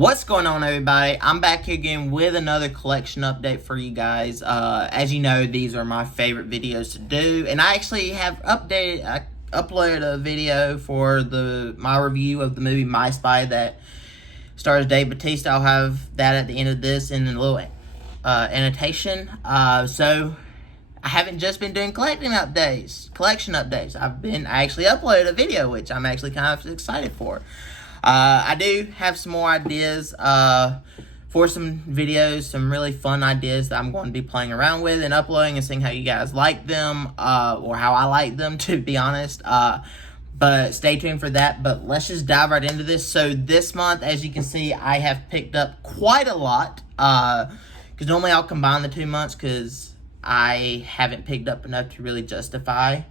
What's going on, everybody? I'm back here again with another collection update for you guys. As you know, these are my favorite videos to do, and I actually have uploaded a video for my review of the movie My Spy that stars Dave Bautista. I'll have that at the end of this in a little annotation. So I haven't just been doing collection updates. I actually uploaded a video, which I'm actually kind of excited for. I do have some more ideas for some videos, some really fun ideas that I'm going to be playing around with and uploading and seeing how you guys like them, or how I like them, to be honest. But stay tuned for that. But let's just dive right into this. So this month, as you can see, I have picked up quite a lot. Because normally I'll combine the 2 months because I haven't picked up enough to really justify,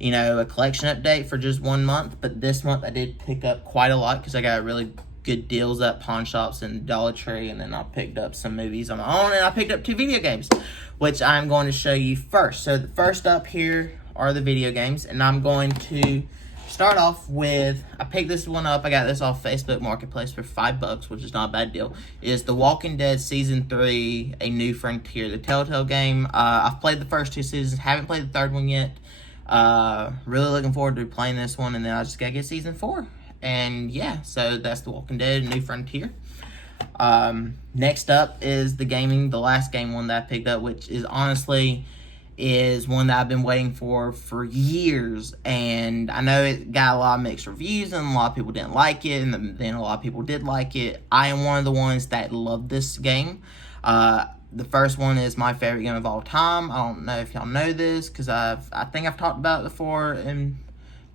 you know, a collection update for just 1 month. But this month I did pick up quite a lot because I got really good deals at pawn shops and Dollar Tree, and then I picked up some movies on my own, and I picked up 2 video games, which I'm going to show you first. So the first up here are the video games, and I'm going to start off with, I picked this one up, I got this off Facebook Marketplace for $5, which is not a bad deal. It is The Walking Dead Season 3, A New Frontier, the Telltale game. I've played the first 2 seasons, haven't played the 3rd one yet. Really looking forward to playing this one, and then I just gotta get Season 4. And yeah, so that's The Walking Dead, A New Frontier. Next up is the last game one that I picked up, which is honestly one that I've been waiting for years, and I know it got a lot of mixed reviews, and a lot of people didn't like it, and then a lot of people did like it. I am one of the ones that love this game. The first one is my favorite game of all time. I don't know if y'all know this, because I think I've talked about it before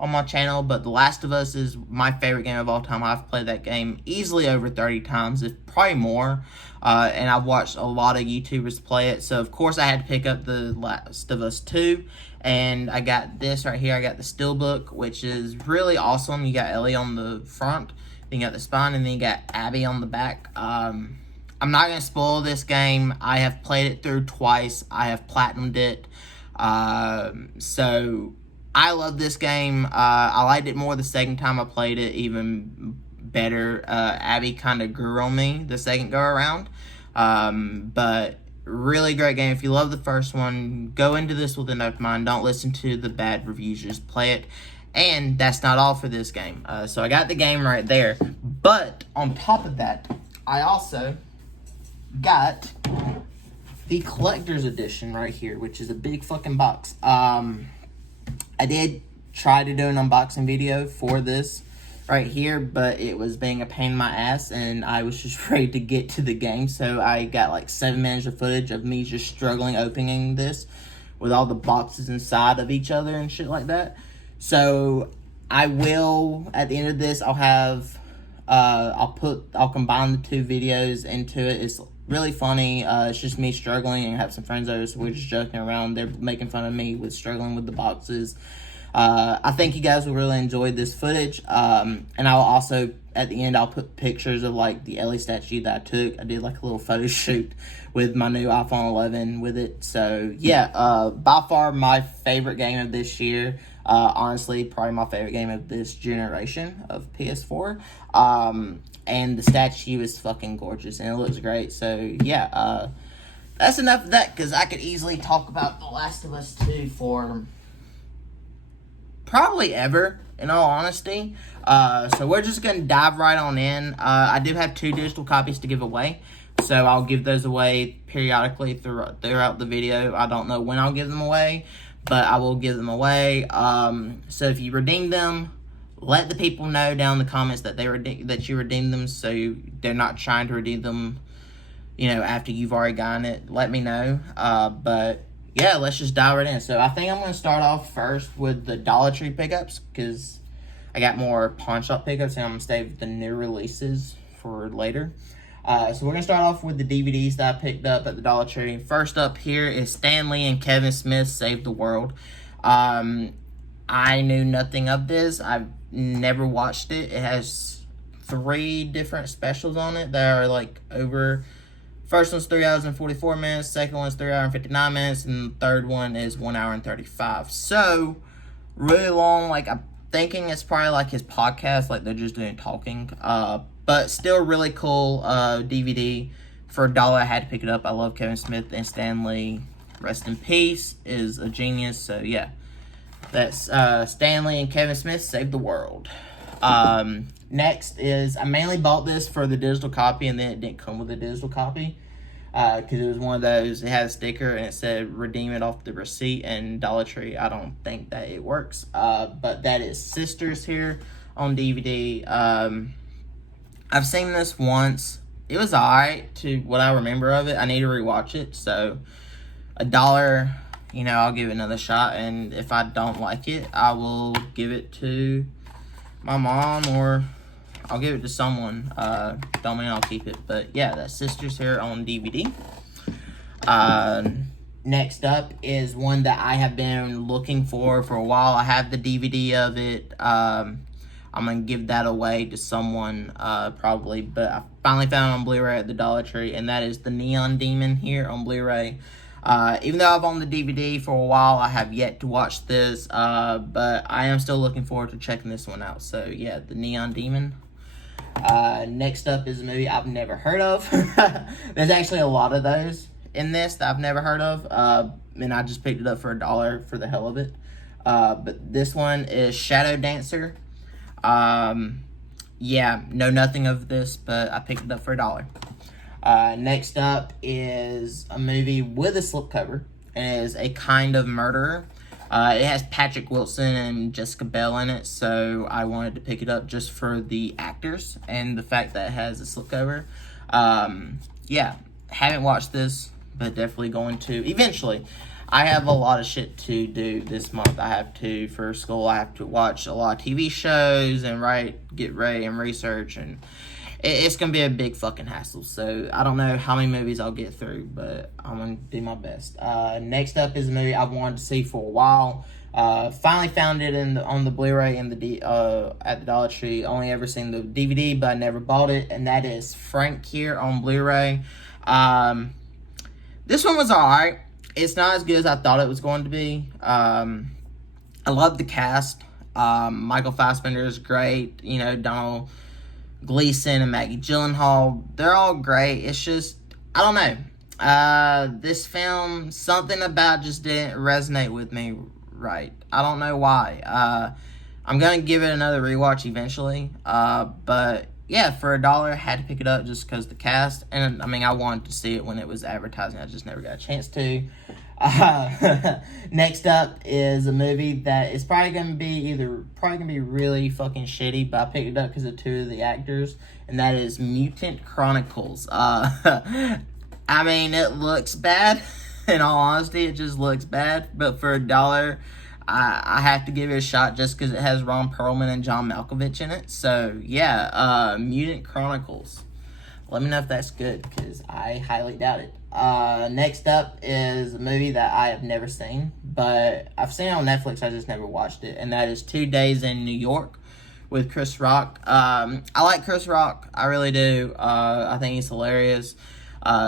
on my channel, but The Last of Us is my favorite game of all time. I've played that game easily over 30 times, if probably more, and I've watched a lot of YouTubers play it, so of course I had to pick up The Last of Us 2, and I got this right here. I got the Steelbook, which is really awesome. You got Ellie on the front, then you got the spine, and then you got Abby on the back. I'm not going to spoil this game. I have played it through twice. I have platinumed it, so I love this game. I liked it more the second time I played it, even better. Abby kind of grew on me the second go around. But really great game. If you love the first one, go into this with an open mind. Don't listen to the bad reviews. Just play it. And that's not all for this game. So I got the game right there. But on top of that, I also got the collector's edition right here, which is a big fucking box. I did try to do an unboxing video for this right here, but it was being a pain in my ass, and I was just ready to get to the game, so I got like 7 minutes of footage of me just struggling opening this with all the boxes inside of each other and shit like that. So I will, at the end of this, I'll have, I'll combine the 2 videos into it. It's really funny. It's just me struggling, and have some friends over, so we're just joking around. They're making fun of me with struggling with the boxes. I think you guys will really enjoy this footage. And I'll also, at the end, I'll put pictures of like the Ellie statue that I took. I did like a little photo shoot with my new iPhone 11 with it. So yeah, by far my favorite game of this year. Honestly, probably my favorite game of this generation of PS4. And the statue is fucking gorgeous, and it looks great. So yeah, that's enough of that, because I could easily talk about The Last of Us 2 for probably ever, in all honesty. So we're just going to dive right on in. I do have 2 digital copies to give away, so I'll give those away periodically throughout the video. I don't know when I'll give them away, but I will give them away. So if you redeem them, let the people know down in the comments that you redeemed them, so they're not trying to redeem them, you know, after you've already gotten it. Let me know. But yeah, let's just dive right in. So I think I'm going to start off first with the Dollar Tree pickups, because I got more pawn shop pickups, and I'm going to save the new releases for later. So we're going to start off with the DVDs that I picked up at the Dollar Tree. First up here is Stan Lee and Kevin Smith Save the World. I knew nothing of this. I've never watched it. It has 3 different specials on it that are like over. First one's 3 hours and 44 minutes. Second one's 3 hours and 59 minutes. And the third one is 1 hour and 35. So, really long. Like, I'm thinking it's probably like his podcast. Like, they're just doing talking. But still really cool DVD. For $1, I had to pick it up. I love Kevin Smith and Stan Lee. Rest in peace, is a genius. So yeah, that's Stan Lee and Kevin Smith saved the world. Next is, I mainly bought this for the digital copy, and then it didn't come with a digital copy. Because it was one of those, it had a sticker and it said redeem it off the receipt, and Dollar Tree, I don't think that it works. But that is Sisters here on DVD. I've seen this once. It was alright to what I remember of it. I need to rewatch it. So $1, you know, I'll give it another shot. And if I don't like it, I will give it to my mom, or I'll give it to someone. Don't mean I'll keep it. But yeah, that's Sisters here on DVD. Next up is one that I have been looking for a while. I have the DVD of it. I'm going to give that away to someone probably. But I finally found it on Blu-ray at the Dollar Tree. And that is the Neon Demon here on Blu-ray. Even though I've owned the DVD for a while, I have yet to watch this. But I am still looking forward to checking this one out. So yeah, the Neon Demon. Next up is a movie I've never heard of. There's actually a lot of those in this that I've never heard of. And I just picked it up for $1 for the hell of it. But this one is Shadow Dancer. Yeah, know nothing of this, but I picked it up for $1. Next up is a movie with a slipcover, and it is A Kind of Murderer. It has Patrick Wilson and Jessica Biel in it, so I wanted to pick it up just for the actors and the fact that it has a slipcover. Yeah, haven't watched this, but definitely going to eventually. I have a lot of shit to do this month. I have to, for school, I have to watch a lot of TV shows and get ready and research, and it's going to be a big fucking hassle. So I don't know how many movies I'll get through, but I'm going to do my best. Next up is a movie I've wanted to see for a while. Finally found it on the Blu-ray and at the Dollar Tree. Only ever seen the DVD, but I never bought it, and that is Frank here on Blu-ray. This one was alright. It's not as good as I thought it was going to be. I love the cast. Michael Fassbender is great. You know, Donald Gleason and Maggie Gyllenhaal, they're all great. It's just, I don't know. This film, something about just didn't resonate with me right. I don't know why. I'm going to give it another rewatch eventually. But yeah, for $1, I had to pick it up just because the cast. And I mean, I wanted to see it when it was advertising. I just never got a chance to. Next up is a movie that is probably gonna be really fucking shitty, but I picked it up because of two of the actors, and that is Mutant Chronicles. I mean, it looks bad. In all honesty, it just looks bad. But for $1, I have to give it a shot just because it has Ron Perlman and John Malkovich in it. So yeah, Mutant Chronicles. Let me know if that's good, because I highly doubt it. Next up is a movie that I have never seen, but I've seen it on Netflix, I just never watched it, and that is 2 Days in New York with Chris Rock. I like Chris Rock, I really do. I think he's hilarious.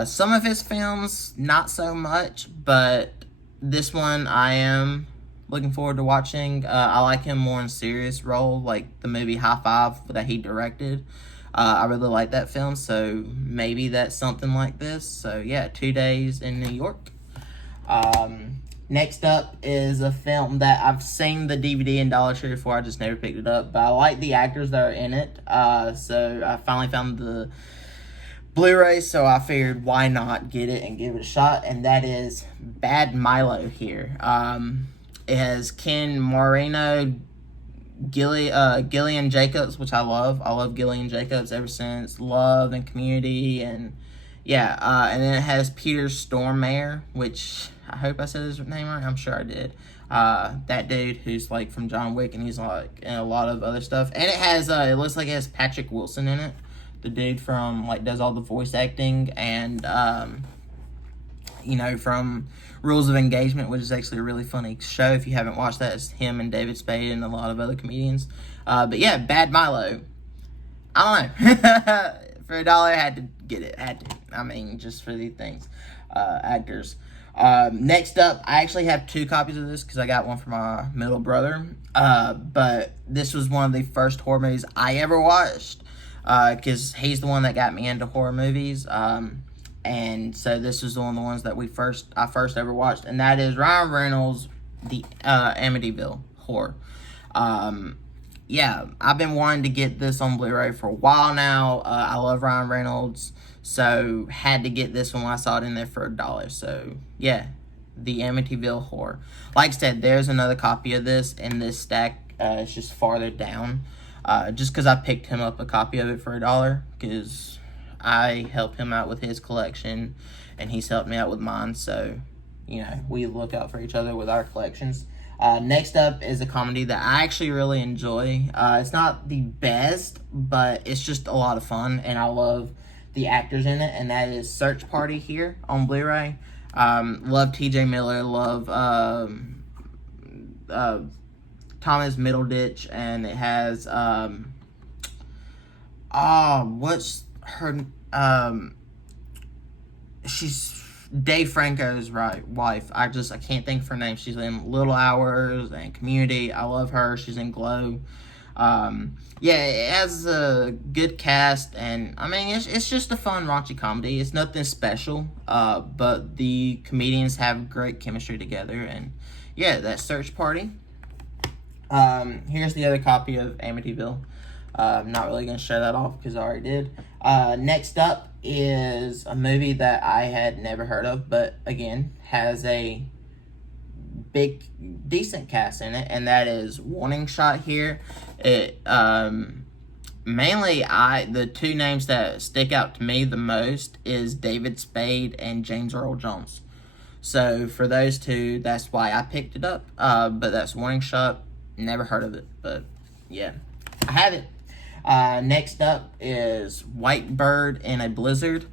Some of his films, not so much, but this one I am looking forward to watching. I like him more in serious role, like the movie High Five that he directed. I really like that film, so maybe that's something like this. So yeah, 2 Days in New York. Next up is a film that I've seen the DVD in Dollar Tree before, I just never picked it up, but I like the actors that are in it. So I finally found the Blu-ray, so I figured why not get it and give it a shot, and that is Bad Milo here. It has Ken Marino, Gillian Jacobs, which I love. I love Gillian Jacobs ever since Love and Community, and yeah, and then it has Peter Stormare, which I hope I said his name right. I'm sure I did. That dude who's like from John Wick, and he's like in a lot of other stuff. And it has, it looks like it has Patrick Wilson in it, the dude from like does all the voice acting, and you know, from Rules of Engagement, which is actually a really funny show. If you haven't watched that, it's him and David Spade and a lot of other comedians. But yeah, Bad Milo. I don't know. For $1, I had to get it. Had to. I mean, just for these things. Actors. Next up, I actually have 2 copies of this because I got one for my middle brother. But this was one of the first horror movies I ever watched. because he's the one that got me into horror movies. And so this is one of the ones that I first ever watched, and that is Ryan Reynolds' the Amityville Horror. Yeah, I've been wanting to get this on Blu-ray for a while now. I love Ryan Reynolds, so had to get this one when I saw it in there for $1. So yeah, the Amityville Horror. Like I said, there's another copy of this in this stack. It's just farther down. Just because I picked him up a copy of it for $1, because I help him out with his collection, and he's helped me out with mine, so, you know, we look out for each other with our collections. Next up is a comedy that I actually really enjoy. It's not the best, but it's just a lot of fun, and I love the actors in it, and that is Search Party here on Blu-ray. Love T.J. Miller, love Thomas Middleditch, and it has, what's her, she's Dave Franco's wife. I can't think of her name. She's in Little Hours and Community. I love her. She's in Glow. Yeah, it has a good cast, and I mean, it's just a fun raunchy comedy. It's nothing special, but the comedians have great chemistry together, and yeah, that Search Party. Here's the other copy of Amityville. I'm not really going to show that off because I already did. Next up is a movie that I had never heard of, but again, has a big, decent cast in it, and that is Warning Shot here. It, mainly, the two names that stick out to me the most is David Spade and James Earl Jones. So, for those two, that's why I picked it up, but that's Warning Shot. Never heard of it, but yeah, I have it. Next up is White Bird in a Blizzard.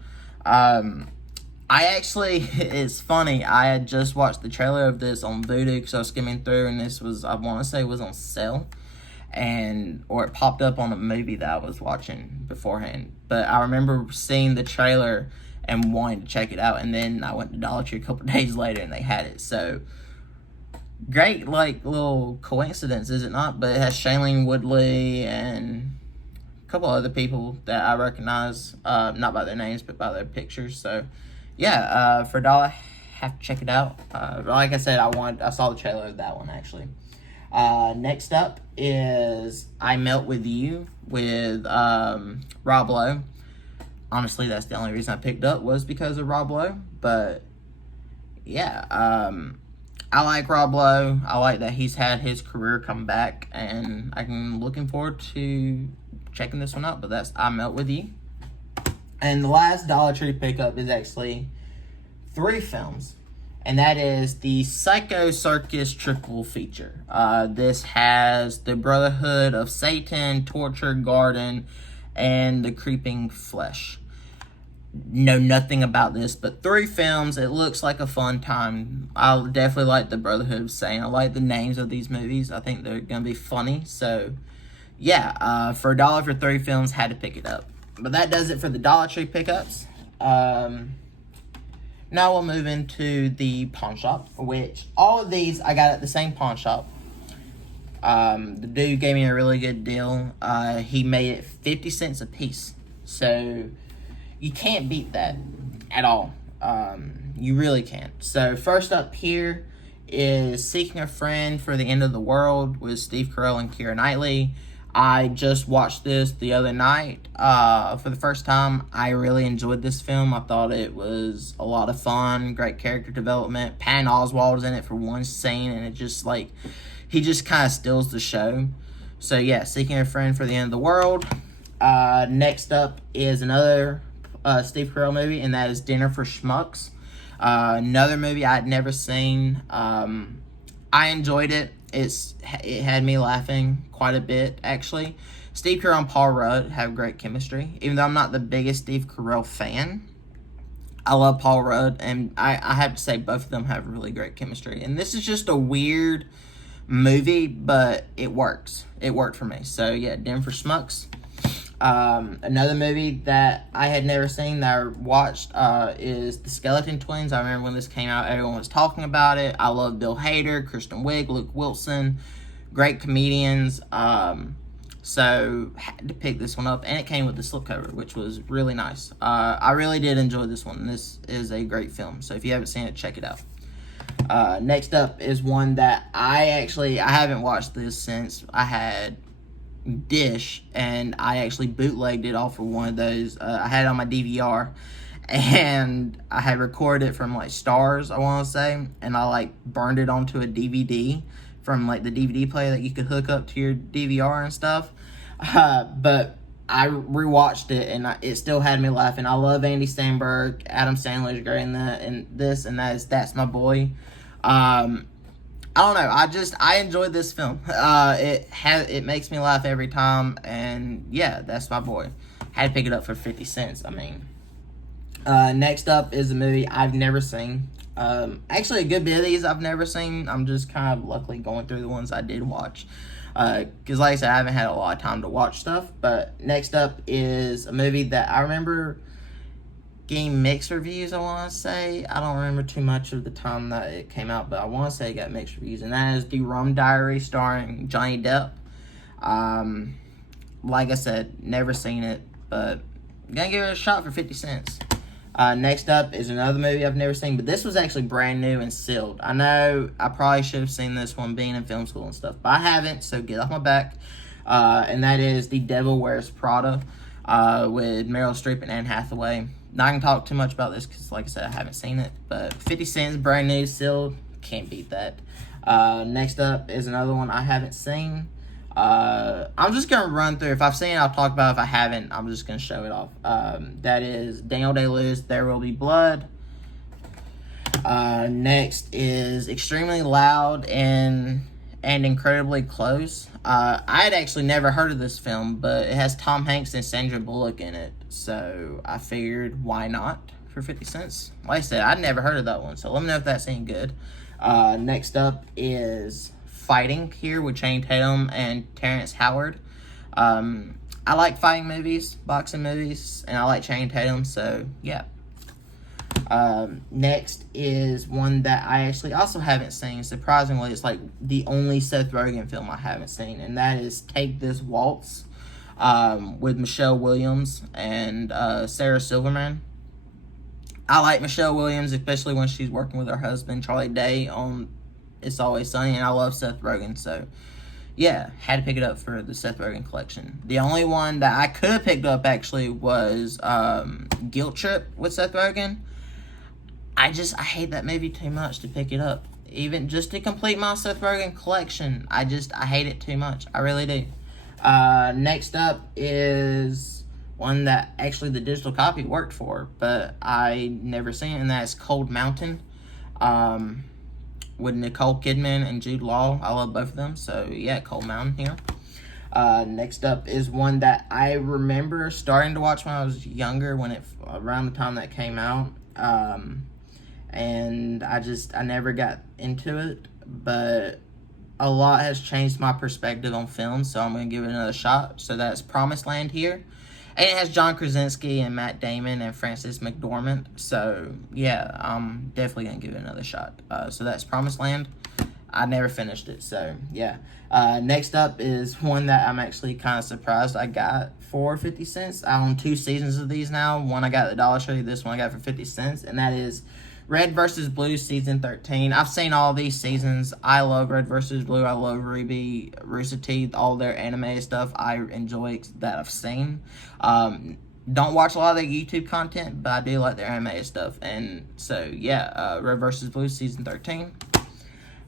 It's funny, I had just watched the trailer of this on Vudu because I was skimming through, and this was, I want to say, was on sale, or it popped up on a movie that I was watching beforehand. But I remember seeing the trailer and wanting to check it out, and then I went to Dollar Tree a couple days later and they had it. So great, like, little coincidence, is it not? But it has Shailene Woodley and a couple other people that I recognize, not by their names, but by their pictures. So, yeah, for $1, I have to check it out. Like I said, I saw the trailer of that one, actually. Next up is I Melt With You with Rob Lowe. Honestly, that's the only reason I picked up was because of Rob Lowe. But, yeah, I like Rob Lowe. I like that he's had his career come back, and I'm looking forward to checking this one out. But that's I Melt With You. And the last Dollar Tree pickup is actually 3 films, and that is the Psycho Circus triple feature. This has The Brotherhood of Satan, Torture Garden, and The Creeping Flesh. Know nothing about this, but 3 films. It looks like a fun time. I definitely like The Brotherhood of Satan. I like the names of these movies. I think they're gonna be funny. So yeah, for $1 for 3 films, had to pick it up. But that does it for the Dollar Tree pickups. Now we'll move into the pawn shop, which all of these I got at the same pawn shop. The dude gave me a really good deal. He made it 50 cents a piece. So you can't beat that at all. You really can't. So first up here is Seeking a Friend for the End of the World with Steve Carell and Keira Knightley. I just watched this the other night for the first time. I really enjoyed this film. I thought it was a lot of fun, great character development. Patton Oswalt is in it for one scene, and it just, like, he just kind of steals the show. So yeah, Seeking a Friend for the End of the World. Next up is another Steve Carell movie, and that is Dinner for Schmucks. Another movie I had never seen. I enjoyed it. It had me laughing quite a bit, actually. Steve Carell and Paul Rudd have great chemistry. Even though I'm not the biggest Steve Carell fan, I love Paul Rudd, and I have to say both of them have really great chemistry. And this is just a weird movie, but it works. It worked for me. So yeah, Dinner for Schmucks. Another movie that I had never seen that I watched is The Skeleton Twins. I remember when this came out, everyone was talking about it. I love Bill Hader, Kristen Wiig, Luke Wilson, great comedians. So, had to pick this one up. And it came with the slipcover, which was really nice. I really did enjoy this one. This is a great film. So, if you haven't seen it, check it out. Next up is one that I haven't watched this since I had Dish, and I actually bootlegged it off of one of those. I had it on my DVR, and I had recorded it from like Stars, I want to say, and I like burned it onto a DVD from like the DVD player that you could hook up to your DVR and stuff. But I rewatched it, and it still had me laughing. I love Andy Samberg. Adam Sandler's great in that, and that's my boy. I don't know. I enjoyed this film. It makes me laugh every time, and yeah, that's my boy. Had to pick it up for 50 cents. I mean, next up is a movie I've never seen. Actually, a good bit of these I've never seen. I'm just kind of luckily going through the ones I did watch. Because like I said, I haven't had a lot of time to watch stuff. But next up is a movie that I remember getting mixed reviews, I want to say. I don't remember too much of the time that it came out, but I want to say it got mixed reviews. And that is The Rum Diary, starring Johnny Depp. Like I said, never seen it, but gonna give it a shot for 50 cents. Next up is another movie I've never seen, but this was actually brand new and sealed. I know I probably should have seen this one being in film school and stuff, but I haven't, so get off my back. And that is The Devil Wears Prada, with Meryl Streep and Anne Hathaway. Not going to talk too much about this because, like I said, I haven't seen it, but 50 cents, brand new, sealed, can't beat that. Next up is another one I haven't seen. I'm just going to run through. If I've seen it, I'll talk about it. If I haven't, I'm just going to show it off. That is Daniel Day-Lewis, There Will Be Blood. Next is Extremely Loud and Incredibly Close. I had actually never heard of this film, but it has Tom Hanks and Sandra Bullock in it. So I figured, why not for 50 cents? Like I said, I'd never heard of that one, so let me know if that's any good. Next up is Fighting here with Channing Tatum and Terrence Howard. I like fighting movies, boxing movies, and I like Channing Tatum, so yeah. Next is one that I actually also haven't seen. Surprisingly, it's like the only Seth Rogen film I haven't seen, and that is Take This Waltz, with Michelle Williams and Sarah Silverman. I like Michelle Williams, especially when she's working with her husband, Charlie Day, on It's Always Sunny, and I love Seth Rogen, so yeah, had to pick it up for the Seth Rogen collection. The only one that I could have picked up, actually, was Guilt Trip with Seth Rogen. I hate that movie too much to pick it up. Even just to complete my Seth Rogen collection, I hate it too much. I really do. Next up is one that actually the digital copy worked for, but I never seen it, and that's Cold Mountain, with Nicole Kidman and Jude Law. I love both of them, so yeah, Cold Mountain here. Next up is one that I remember starting to watch when I was younger, around the time that came out. And I never got into it, but a lot has changed my perspective on film, so I'm going to give it another shot. So that's Promised Land here. And it has John Krasinski and Matt Damon and Frances McDormand. So, yeah, I'm definitely going to give it another shot. So that's Promised Land. I never finished it, so, yeah. Next up is one that I'm actually kind of surprised I got for 50 cents. I own 2 seasons of these now. One I got at the Dollar Tree, this one I got for 50 cents, and that is Red vs. Blue Season 13. I've seen all these seasons. I love Red vs. Blue. I love Ruby, Rooster Teeth, all their anime stuff I enjoy that I've seen. Don't watch a lot of their YouTube content, but I do like their anime stuff. And so, yeah, Red vs. Blue Season 13.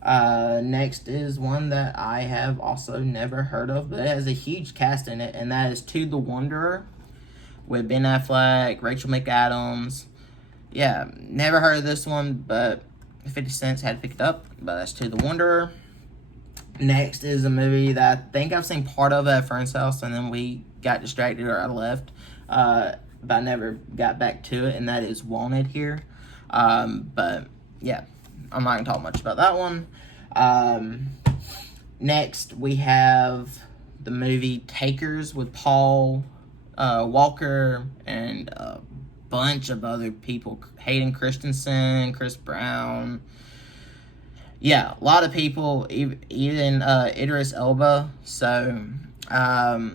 Next is one that I have also never heard of, but it has a huge cast in it, and that is To the Wanderer with Ben Affleck, Rachel McAdams. Yeah, never heard of this one, but 50 cents, had to pick it up, but that's To the Wanderer. Next is a movie that I think I've seen part of at a friend's house, and then we got distracted or I left, but I never got back to it, and that is Wanted here. But yeah, I'm not going to talk much about that one. Next, we have the movie Takers with Paul Walker and a bunch of other people. Hayden Christensen, Chris Brown. Yeah, a lot of people, even Idris Elba. So, I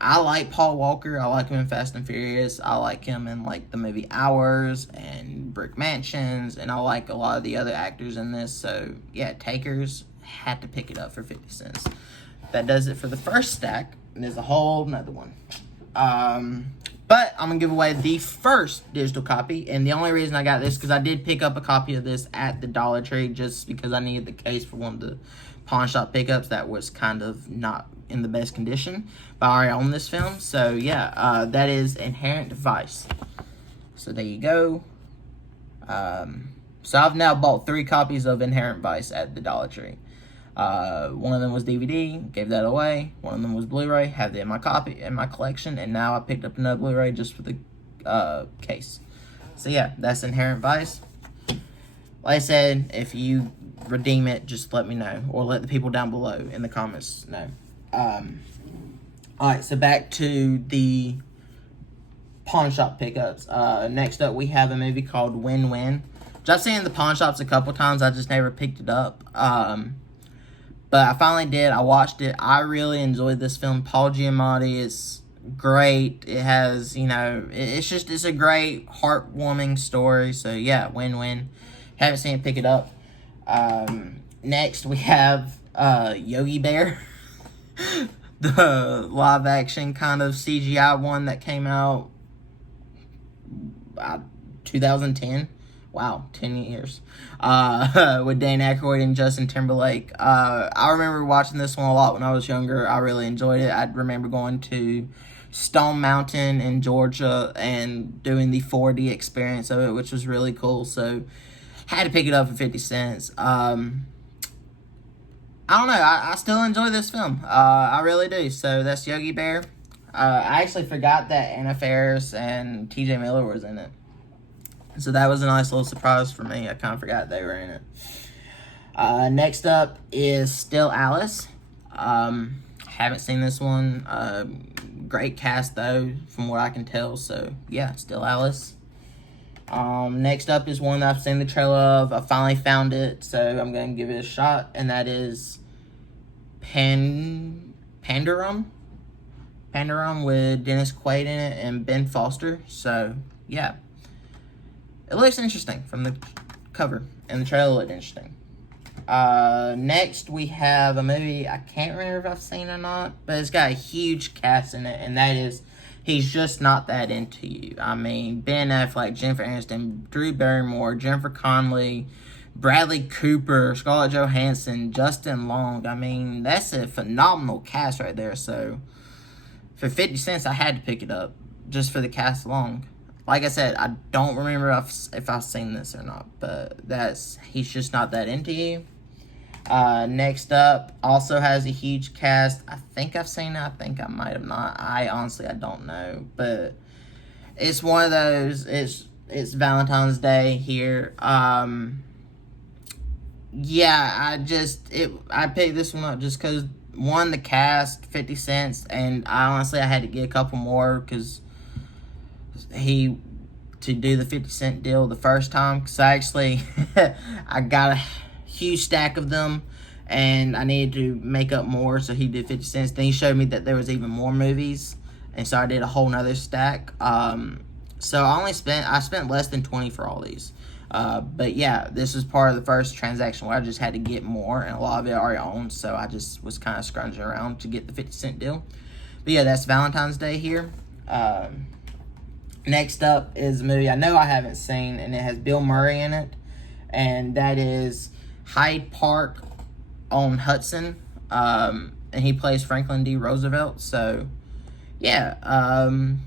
like Paul Walker. I like him in Fast and Furious. I like him in like the movie Hours and Brick Mansions, and I like a lot of the other actors in this. So yeah, Takers, had to pick it up for 50 cents. That does it for the first stack. And there's a whole another one. But I'm going to give away the first digital copy. And the only reason I got this, because I did pick up a copy of this at the Dollar Tree, just because I needed the case for one of the pawn shop pickups that was kind of not in the best condition. But I already own this film. So yeah, that is Inherent Vice. So there you go. So I've now bought 3 copies of Inherent Vice at the Dollar Tree. One of them was DVD, gave that away. One of them was Blu-ray, have it in my collection, and now I picked up another Blu-ray just for the case. So yeah, that's Inherent Vice. Like I said, if you redeem it, just let me know, or let the people down below in the comments know. Alright, so back to the pawn shop pickups. Next up, we have a movie called Win-Win, which I've seen in the pawn shops a couple times. I just never picked it up. But I finally did. I watched it. I really enjoyed this film. Paul Giamatti is great. It has, you know, it's a great, heartwarming story. So yeah, Win-Win. Haven't seen it, pick it up. Next, we have Yogi Bear. The live action kind of CGI one that came out 2010. Wow, 10 years. With Dan Aykroyd and Justin Timberlake. I remember watching this one a lot when I was younger. I really enjoyed it. I remember going to Stone Mountain in Georgia and doing the 4D experience of it, which was really cool. So, had to pick it up for 50 cents. I don't know. I still enjoy this film. I really do. So, that's Yogi Bear. I actually forgot that Anna Faris and TJ Miller was in it. So that was a nice little surprise for me. I kind of forgot they were in it. Next up is Still Alice. Haven't seen this one. Great cast, though, from what I can tell. So, yeah, Still Alice. Next up is one that I've seen the trailer of. I finally found it, so I'm going to give it a shot. And that is Pandorum. Pandorum with Dennis Quaid in it and Ben Foster. So, yeah. It looks interesting from the cover, and the trailer looked interesting. Next, we have a movie I can't remember if I've seen or not, but it's got a huge cast in it, and that is He's Just Not That Into You. I mean, Ben Affleck, Jennifer Aniston, Drew Barrymore, Jennifer Connelly, Bradley Cooper, Scarlett Johansson, Justin Long. I mean, that's a phenomenal cast right there. So, for 50 cents, I had to pick it up just for the cast alone. Like I said, I don't remember if I've seen this or not, but that's He's Just Not That Into You. Next up, also has a huge cast. I think I've seen it. I think I might have not. I don't know, but it's one of those. It's Valentine's Day here. Yeah, I picked this one up just because, one, the cast, 50 cents, and I had to get a couple more because to do the 50 cent deal the first time, because I got a huge stack of them and I needed to make up more, so he did 50 cents. Then he showed me that there was even more movies, and so I did a whole nother stack. So I spent less than 20 for all these. But yeah, this was part of the first transaction where I just had to get more, and a lot of it I already owned, so I just was kind of scrounging around to get the 50 cent deal. But yeah, that's Valentine's Day here. Next up is a movie I know I haven't seen, and it has Bill Murray in it, and that is Hyde Park on Hudson, and he plays Franklin D. Roosevelt. So yeah, I'm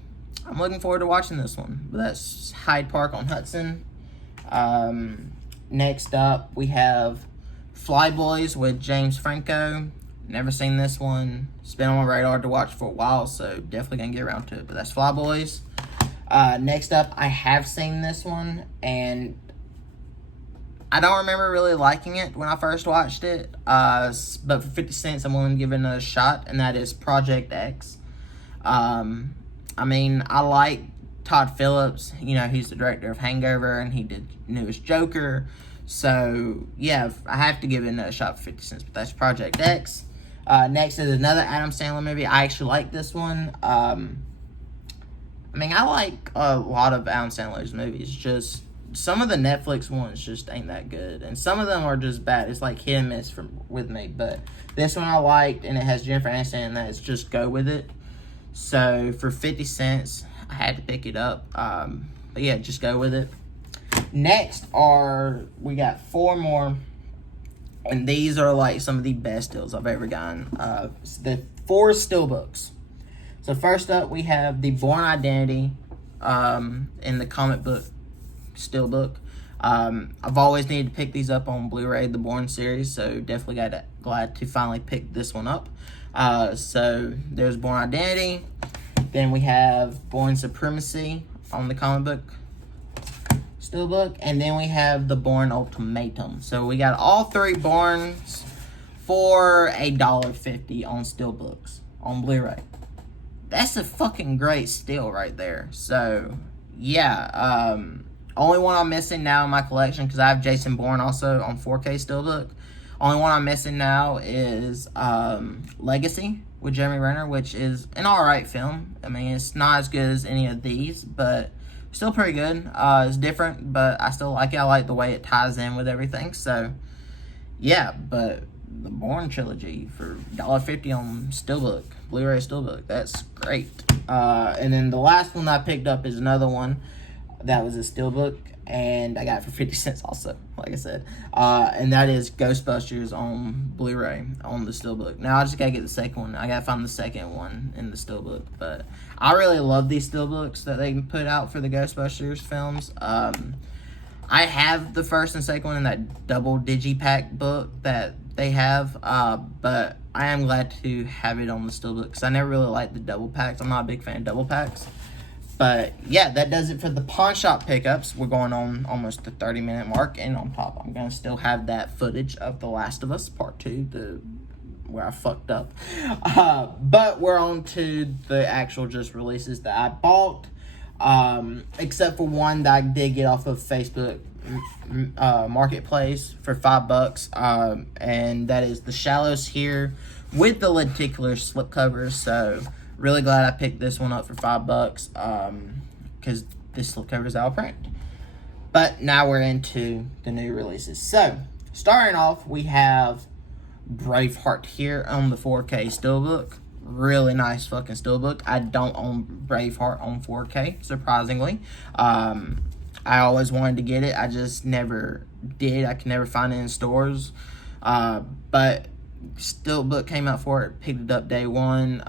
looking forward to watching this one. But that's Hyde Park on Hudson. Next up, we have Flyboys with James Franco. Never seen this one. It's been on my radar to watch for a while, so definitely gonna get around to it. But that's Flyboys. Next up, I have seen this one, and I don't remember really liking it when I first watched it. But for 50 cents, I'm willing to give it another shot, and that is Project X. I mean, I like Todd Phillips. You know, he's the director of Hangover, and he did newest Joker. So, yeah, I have to give it another shot for 50 cents, but that's Project X. Next is another Adam Sandler movie. I actually like this one. I mean, I like a lot of Adam Sandler's movies. Just some of the Netflix ones just ain't that good, and some of them are just bad. It's like hit and miss with me. But this one I liked, and it has Jennifer Aniston in that. It's Just Go With It. So for 50 cents, I had to pick it up. But yeah, just go with it. Next we got 4 more. And these are like some of the best deals I've ever gotten. The 4 steelbooks. So first up, we have the Bourne Identity in the comic book steelbook. I've always needed to pick these up on Blu-ray, the Bourne series. So definitely glad to finally pick this one up. So there's Bourne Identity. Then we have Bourne Supremacy on the comic book steelbook, and then we have the Bourne Ultimatum. So we got all 3 Bournes for $1.50 on steelbooks on Blu-ray. That's a fucking great steal right there. So yeah, only one I'm missing now in my collection, because I have Jason Bourne also on 4K steelbook. Only one I'm missing now is Legacy with Jeremy Renner, which is an alright film. I mean, it's not as good as any of these, but still pretty good. It's different, but I still like it. I like the way it ties in with everything. So, yeah, but the Bourne trilogy for $1.50 on steelbook, Blu-ray steelbook, that's great. And then the last one I picked up is another one that was a steelbook, and I got it for 50 cents also, like I said. And that is Ghostbusters on Blu-ray on the steelbook. Now I just gotta get the second one. I gotta find the second one in the steelbook. But I really love these steelbooks that they put out for the Ghostbusters films. I have the first and second one in that double digipack book that they have. But I am glad to have it on the steelbook, because I never really liked the double packs. I'm not a big fan of double packs. But yeah, that does it for the pawn shop pickups. We're going on almost the 30-minute mark, and on top, I'm gonna still have that footage of The Last of Us Part 2, where I fucked up. But we're on to the actual just releases that I bought, except for one that I did get off of Facebook Marketplace for $5, and that is The Shallows here with the lenticular slipcovers. So really glad I picked this one up for $5, because this slipcover is out of print. But now we're into the new releases. So, starting off, we have Braveheart here on the 4K steelbook. Really nice fucking steelbook. I don't own Braveheart on 4K, surprisingly. I always wanted to get it. I just never did. I could never find it in stores. But steelbook came out for it, picked it up day one.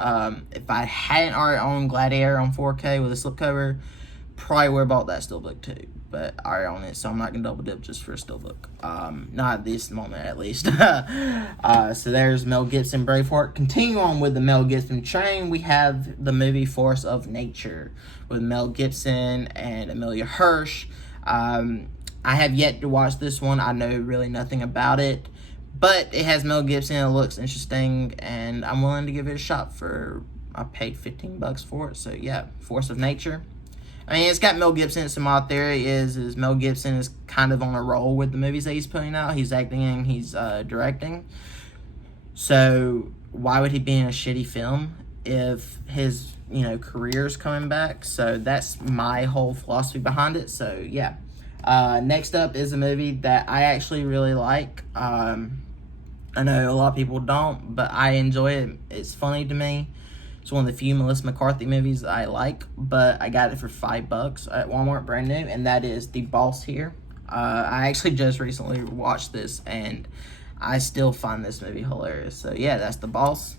If I hadn't already owned Gladiator on 4K with a slipcover, probably would have bought that steelbook too. But I already own it, so I'm not gonna double dip just for a steelbook. Not at this moment, at least. So there's Mel Gibson, Braveheart. Continue on with the Mel Gibson train. We have the movie Force of Nature with Mel Gibson and Amelia Hirsch. I have yet to watch this one. I know really nothing about it. But it has Mel Gibson, it looks interesting, and I'm willing to give it a shot I paid $15 for it, so yeah, Force of Nature. I mean, it's got Mel Gibson, so my theory is Mel Gibson is kind of on a roll with the movies that he's putting out. He's acting and he's directing. So, why would he be in a shitty film if his, career's coming back? So, that's my whole philosophy behind it, so yeah. Next up is a movie that I actually really like. I know a lot of people don't, but I enjoy it. It's funny to me. It's one of the few Melissa McCarthy movies I like, but I got it for $5 at Walmart, brand new, and that is The Boss here. I actually just recently watched this, and I still find this movie hilarious. So yeah, that's The Boss.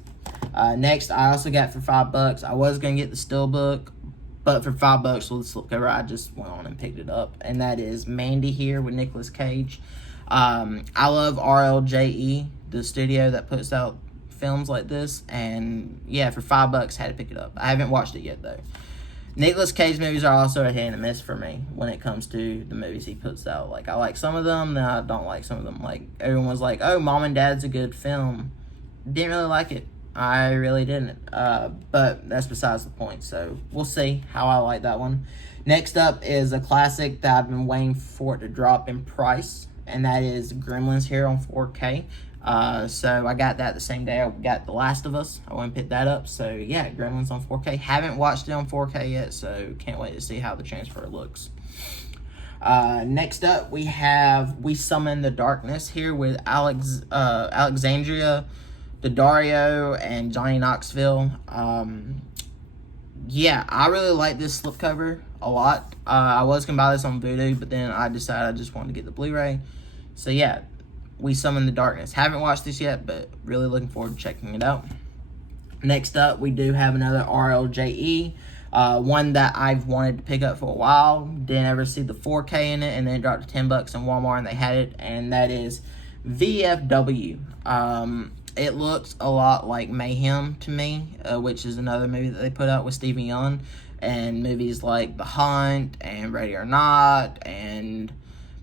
Next, I also got for $5. I was gonna get the steelbook, but for $5 with the slipcover, I just went on and picked it up, and that is Mandy here with Nicolas Cage. I love RLJE, the studio that puts out films like this, and yeah, for $5, had to pick it up. I haven't watched it yet though. Nicolas Cage movies are also a hit and a miss for me when it comes to the movies he puts out. Like, I like some of them, then I don't like some of them. Like, everyone was like, oh, Mom and Dad's a good film. Didn't really like it. I really didn't. But that's besides the point, so we'll see how I like that one. Next up is a classic that I've been waiting for it to drop in price, and that is Gremlins here on 4K. So I got that the same day I got The Last of Us. I went and picked that up. So yeah, Gremlins on 4K. Haven't watched it on 4K yet, so can't wait to see how the transfer looks. Next up, we have We Summon the Darkness here with Alexandria Daddario and Johnny Knoxville. Yeah, I really like this slipcover a lot. I was going to buy this on Vudu, but then I decided I just wanted to get the Blu-ray. So yeah, We Summon the Darkness. Haven't watched this yet, but really looking forward to checking it out. Next up, we do have another RLJE. One that I've wanted to pick up for a while. Didn't ever see the 4K in it, and then it dropped to $10 in Walmart, and they had it, and that is VFW. It looks a lot like Mayhem to me, which is another movie that they put out with Stevie Young, and movies like The Hunt and Ready or Not, and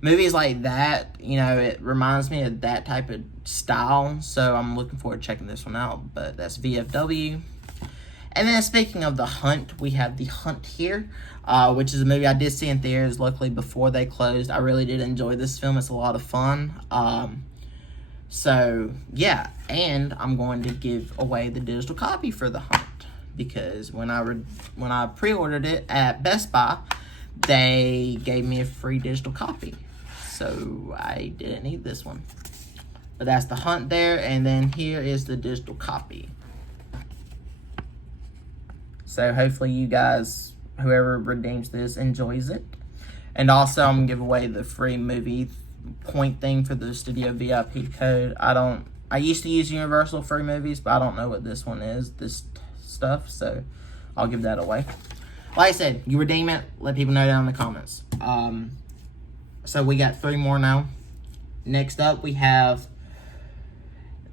movies like that. You know, it reminds me of that type of style, so I'm looking forward to checking this one out. But that's VFW. And then speaking of The Hunt, we have The Hunt here, which is a movie I did see in theaters, luckily, before they closed. I really did enjoy this film. It's a lot of fun. So, yeah, and I'm going to give away the digital copy for The Hunt, because when I pre-ordered it at Best Buy, they gave me a free digital copy. So, I didn't need this one. But that's The Hunt there, and then here is the digital copy. So hopefully you guys, whoever redeems this, enjoys it. And also I'm going to give away the free movie point thing for the Studio VIP code. I used to use Universal free movies, but I don't know what this one is, this stuff. So I'll give that away. Like I said, you redeem it, let people know down in the comments. So we got 3 more now. Next up we have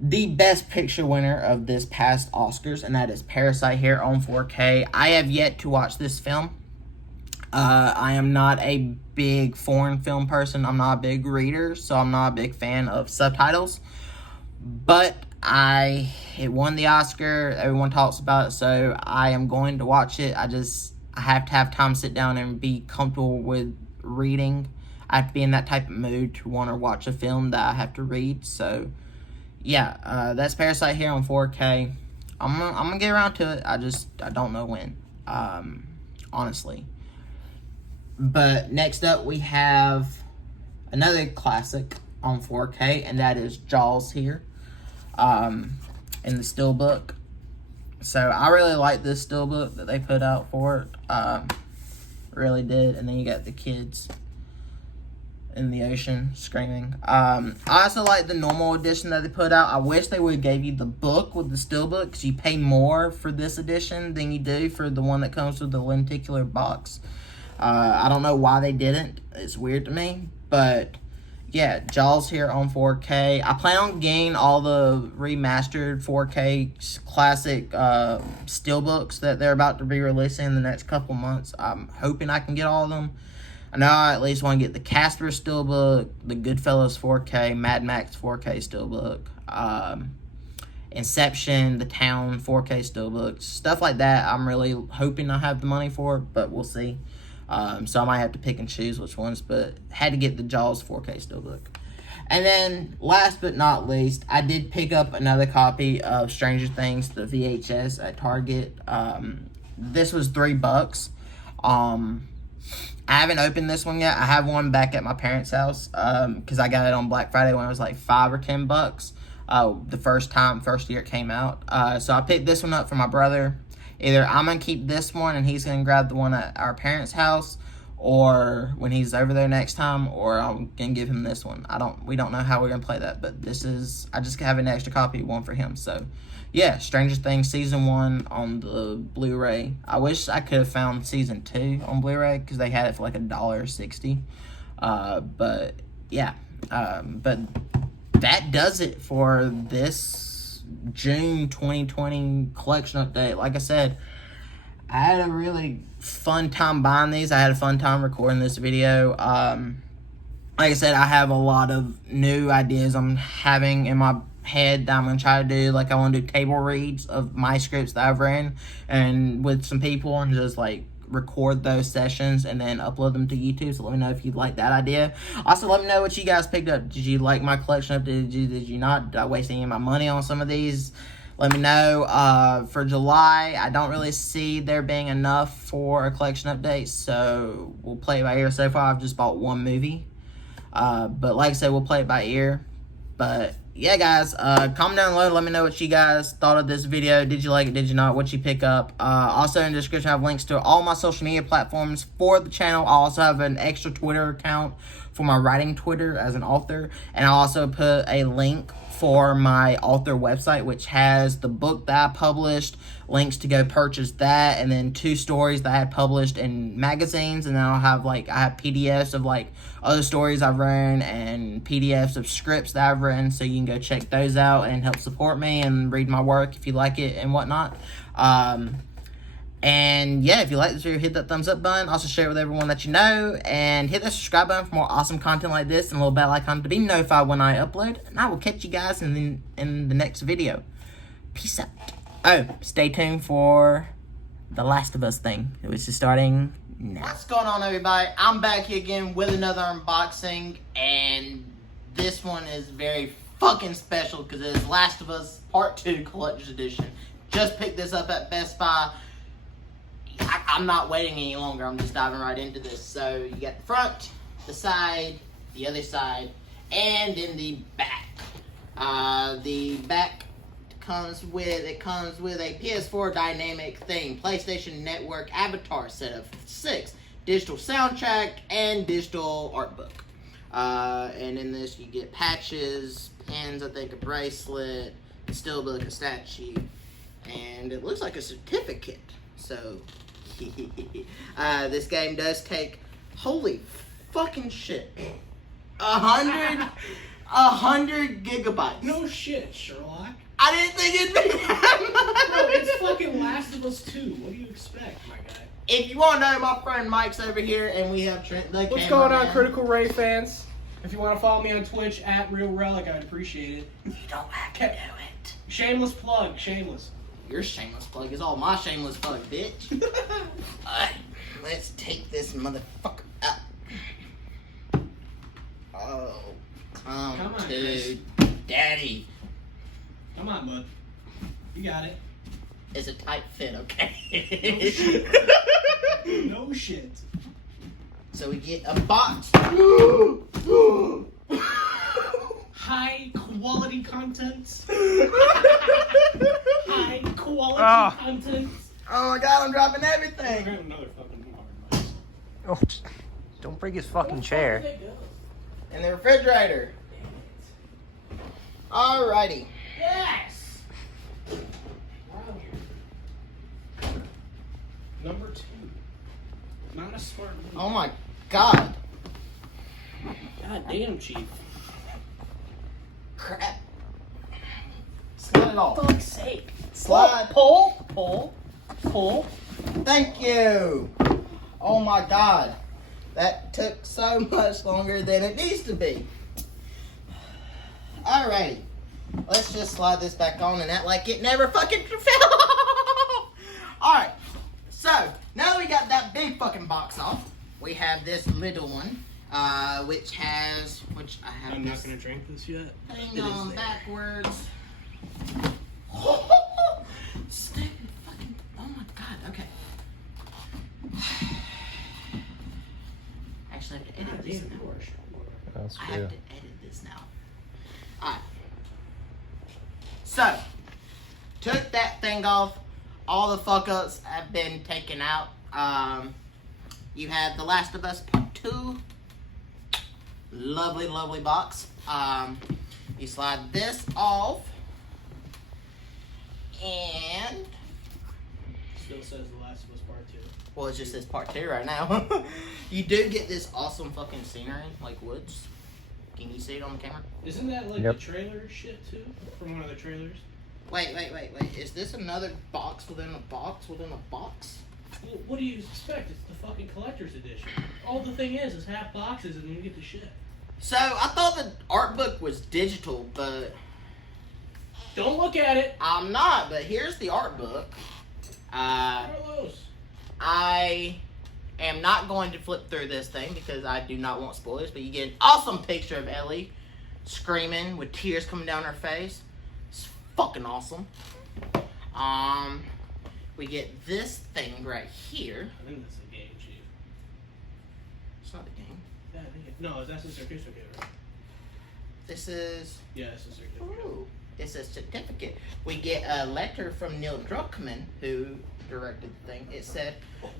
the Best Picture winner of this past Oscars, and that is Parasite here on 4K. I have yet to watch this film. I am not a big foreign film person. I'm not a big reader, so I'm not a big fan of subtitles. But it won the Oscar. Everyone talks about it, so I am going to watch it. I have to have time to sit down and be comfortable with reading. I have to be in that type of mood to want to watch a film that I have to read, so yeah, that's Parasite here on 4K. I'm gonna get around to it. I don't know when, honestly. But next up, we have another classic on 4K, and that is Jaws here, in the steelbook. So I really like this steelbook that they put out for it. Really did. And then you got the kids in the ocean screaming. I also like the normal edition that they put out. I wish they would have gave you the book with the steelbook, because you pay more for this edition than you do for the one that comes with the lenticular box. I don't know why they didn't. It's weird to me. But yeah, Jaws here on 4K. I plan on getting all the remastered 4K classic steelbooks that they're about to be releasing in the next couple months. I'm hoping I can get all of them. I know I at least want to get the Casper steelbook, the Goodfellas 4K, Mad Max 4K steelbook, Inception, The Town 4K steelbooks, stuff like that. I'm really hoping I have the money for it, but we'll see. So I might have to pick and choose which ones, but had to get the Jaws 4K steelbook. And then, last but not least, I did pick up another copy of Stranger Things, the VHS at Target. This was $3. I haven't opened this one yet. I have one back at my parents' house, because I got it on Black Friday when it was like $5 or $10. The first year it came out. So I picked this one up for my brother. Either I'm going to keep this one and he's going to grab the one at our parents' house, or when he's over there next time, or I'm going to give him this one. We don't know how we're going to play that, but I just have an extra copy, one for him. So yeah, Stranger Things Season 1 on the Blu-ray. I wish I could have found Season 2 on Blu-ray, because they had it for like $1.60. But yeah, but that does it for this June 2020 collection update. Like I said, I had a really fun time buying these. I had a fun time recording this video. Like I said, I have a lot of new ideas I'm having in my head that I'm going to try to do. Like, I want to do table reads of my scripts that I've written and with some people, and just like record those sessions and then upload them to YouTube. So let me know if you like that idea. Also, let me know what you guys picked up. Did you like my collection up? Did you not? Did I waste any of my money on some of these? Let me know. For July, I don't really see there being enough for a collection update, so we'll play it by ear. So far, I've just bought one movie. But like I said, we'll play it by ear. But yeah, guys, comment down below. Let me know what you guys thought of this video. Did you like it? Did you not? What you pick up? Also, in the description, I have links to all my social media platforms for the channel. I also have an extra Twitter account for my writing Twitter as an author. And I also put a link for my author website, which has the book that I published, links to go purchase that, and then 2 stories that I had published in magazines. And then I have PDFs of other stories I've written and PDFs of scripts that I've written, so you can go check those out and help support me and read my work if you like it and whatnot. And yeah, if you like this video, hit that thumbs up button. Also share it with everyone that you know, and hit that subscribe button for more awesome content like this and a little bell icon to be notified when I upload. And I will catch you guys in the next video. Peace out. Oh, stay tuned for the Last of Us thing, which is starting now. What's going on, everybody? I'm back here again with another unboxing, and this one is very fucking special because it is Last of Us Part 2 Collector's Edition. Just picked this up at Best Buy. I'm not waiting any longer. I'm just diving right into this. So you got the front, the side, the other side, and in the back. The back comes with a PS4 dynamic thing, PlayStation Network avatar set of 6, digital soundtrack, and digital art book. And in this you get patches, pins, I think a bracelet, steelbook, a statue, and it looks like a certificate. So this game does take, holy fucking shit, 100 gigabytes. No shit, Sherlock. I didn't think it'd be that much. Bro, it's fucking Last of Us 2. What do you expect, my guy? If you want to know, my friend Mike's over here, and we have Trent the What's going on, Critical Ray fans? If you want to follow me on Twitch, @RealRelic, I'd appreciate it. You don't have to do it. Shameless plug, shameless. Your shameless plug is all my shameless plug, bitch. Alright, let's take this motherfucker up. Oh, come on, dude. Daddy. Come on, bud. You got it. It's a tight fit, okay? No shit. No shit. So we get a box. High quality content. High quality content. Oh my god, I'm dropping everything. Grab another fucking hard. Oh, don't break his fucking chair. Where did they go? In the refrigerator. Alrighty. Yes! Wow. Number 2. Not a smart move. Oh my god. God damn, Chief. Crap. Slide it off. For fuck's sake. Slide. Pull. Thank you. Oh my god. That took so much longer than it needs to be. Alrighty. Let's just slide this back on and act like it never fucking fell off. Alright. So, now that we got that big fucking box off, we have this little one, which I have I'm not gonna drink this yet. thing on backwards. Stupid fucking, oh my god, okay. Actually, I have to edit this now. That's I have to edit this now. Alright. So, took that thing off. All the fuck ups have been taken out. You have The Last of Us Part 2. Lovely, lovely box. You slide this off. And Still says The Last of Us Part 2. well, it just says Part 2 right now. You do get this awesome fucking scenery, like woods. Can you see it on the camera? Isn't that like Yep. the trailer shit too? From one of the trailers? Wait. Is this another box within a box within a box? Well, what do you expect? It's the fucking collector's edition. All the thing is half boxes and you get the shit. So, I thought the art book was digital, but Don't look at it! I'm not. But here's the art book. Carlos! I am not going to flip through this thing because I do not want spoilers, but you get an awesome picture of Ellie screaming with tears coming down her face. It's fucking awesome. We get this thing right here. I think that's a game, Chief. It's not a game. Yeah, I think no, that's a certificate, right? This is... Yeah, it's a certificate. Ooh, it's a certificate. We get a letter from Neil Druckmann, who directed the thing. It said,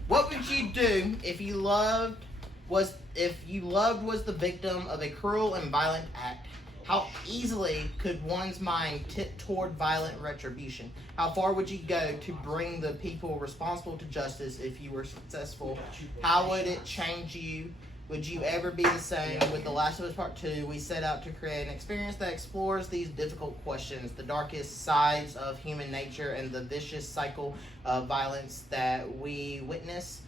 "What would you do if you loved was the victim of a cruel and violent act? How easily could one's mind tip toward violent retribution? How far would you go to bring the people responsible to justice if you were successful? How would it change you? Would you ever be the same?" With The Last of Us Part 2, we set out to create an experience that explores these difficult questions, the darkest sides of human nature, and the vicious cycle of violence that we witness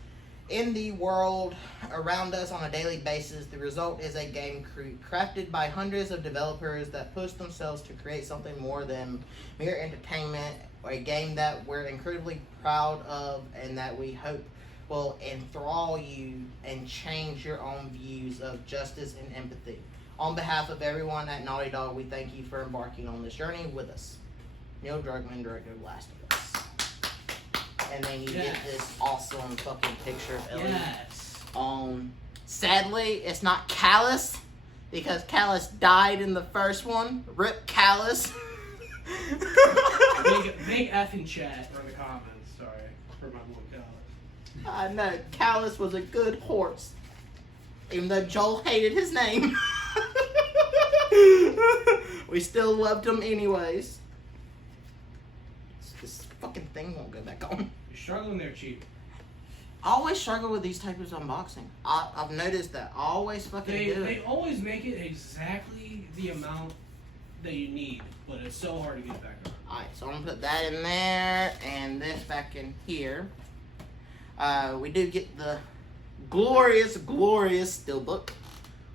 in the world around us on a daily basis. The result is a game crafted by hundreds of developers that push themselves to create something more than mere entertainment, or a game that we're incredibly proud of and that we hope will enthrall you and change your own views of justice and empathy. On behalf of everyone at Naughty Dog, we thank you for embarking on this journey with us. Neil Druckmann, director of Last of Us. And then you get this awesome fucking picture of Ellie. Yes. Sadly, it's not Callus, because Callus died in the first one. Rip Callus. Big F in chat or in the comments, sorry, for my boy Callus. I know, Callus was a good horse. Even though Joel hated his name. We still loved him anyways. This fucking thing won't go back on. You're struggling there, Chief. I always struggle with these types of unboxing. I've noticed that. I always fucking do it. They always make it exactly the amount that you need, but it's so hard to get back on. Alright, so I'm gonna put that in there and this back in here. We do get the glorious steelbook.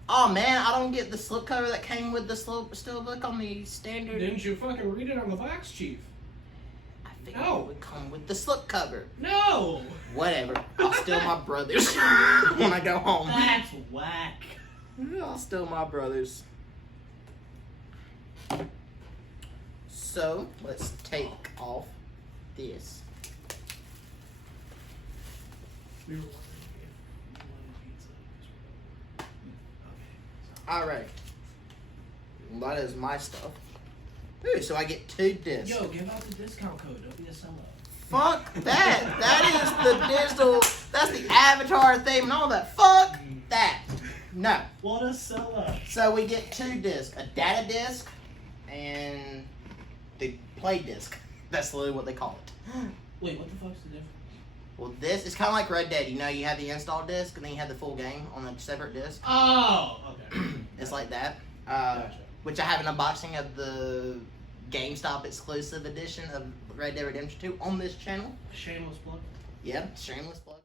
Oh man, I don't get the slipcover that came with the steelbook on the standard. Didn't you fucking read it on the box, Chief? I figured it would come with the slipcover. No! Whatever. I'll steal my brother's when I go home. That's whack. I'll steal my brother's. So, let's take off this. We were wondering if you wanted pizza. Alright. That is my stuff. Ooh, so I get 2 discs. Yo, give out the discount code. Don't be a sellout. Fuck that. That is the digital. That's the Avatar theme and all that. Fuck that. No. What a sellout. So we get 2 discs. A data disc and the play disc. That's literally what they call it. Wait, what the fuck's the difference? Well, this is kind of like Red Dead. You know, you have the install disc and then you have the full game on a separate disc. Oh, okay. It's like that. Gotcha. Which I have an unboxing of the GameStop exclusive edition of Red Dead Redemption 2 on this channel. Shameless plug. Yep, shameless plug.